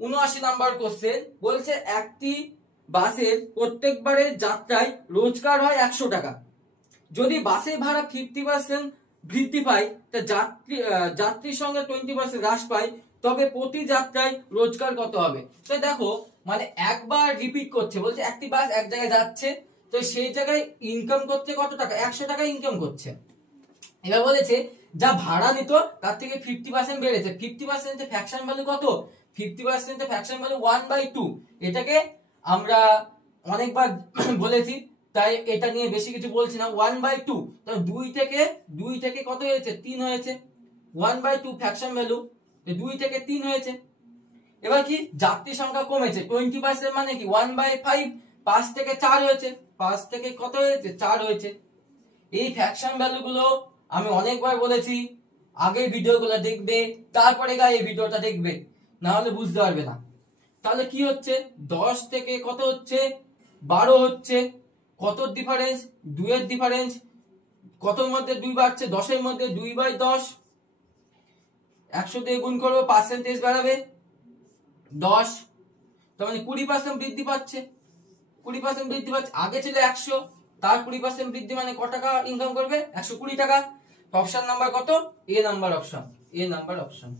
79 number question বলছে একটি বাসের প্রত্যেকবারের যাত্রায় রোজগার হয় 100 টাকা। যদি বাসের ভাড়া 50% বৃদ্ধি পায়, তা যাত্রীর সঙ্গে 20% হ্রাস পায়, তবে প্রতি যাত্রায় রোজগার কত হবে? তো দেখো মানে একবার রিপিট করছে, বলছে একটি বাস এক জায়গায় যাচ্ছে, তো সেই জায়গায় ইনকাম করছে কত টাকা? 100 টাকা ইনকাম করছে। এবার বলেছে যা ভাড়া নিত তার থেকে 50% বেড়েছে। 50% এর ফ্র্যাকশন ভ্যালু কত? 50% এর ফ্র্যাকশন ভ্যালু 1/2। এটাকে আমরা অনেকবার বলেছি, তাই এটা নিয়ে বেশি কিছু বলছি না। 1/2, তাহলে 2 থেকে কত হয়েছে? 3 হয়েছে। 1/2 ফ্র্যাকশন ভ্যালু, 2 থেকে 3 হয়েছে। এবার কি যাত্রী সংখ্যা কমেছে 20%, মানে কি 1/5, 5 থেকে 4 হয়েছে। 5 থেকে কত হয়েছে? 4 হয়েছে। এই ফ্র্যাকশন ভ্যালু গুলো আমি অনেকবার বলেছি, আগের ভিডিওগুলো দেখবে, তারপরে এই ভিডিওটা দেখবে, না হলে বুঝতে পারবে না। তাহলে কি হচ্ছে? 10 থেকে কত হচ্ছে? 12 হচ্ছে। কত ডিফারেন্স? 2 এর ডিফারেন্স। কতর মধ্যে 2 বাড়ছে? 10 এর মধ্যে 2/10। 100 দিয়ে গুণ করবো, পার্সেন্টেজ বাড়াবে 10, তার মানে 20% বৃদ্ধি পাচ্ছে। 20% বৃদ্ধি পাচ্ছে। আগে ছিল 100, তার 20% বৃদ্ধি মানে কত টাকা ইনকাম করবে? 120 টাকা। অপশন নাম্বার কত? এ নাম্বার অপশন, এ নাম্বার অপশন।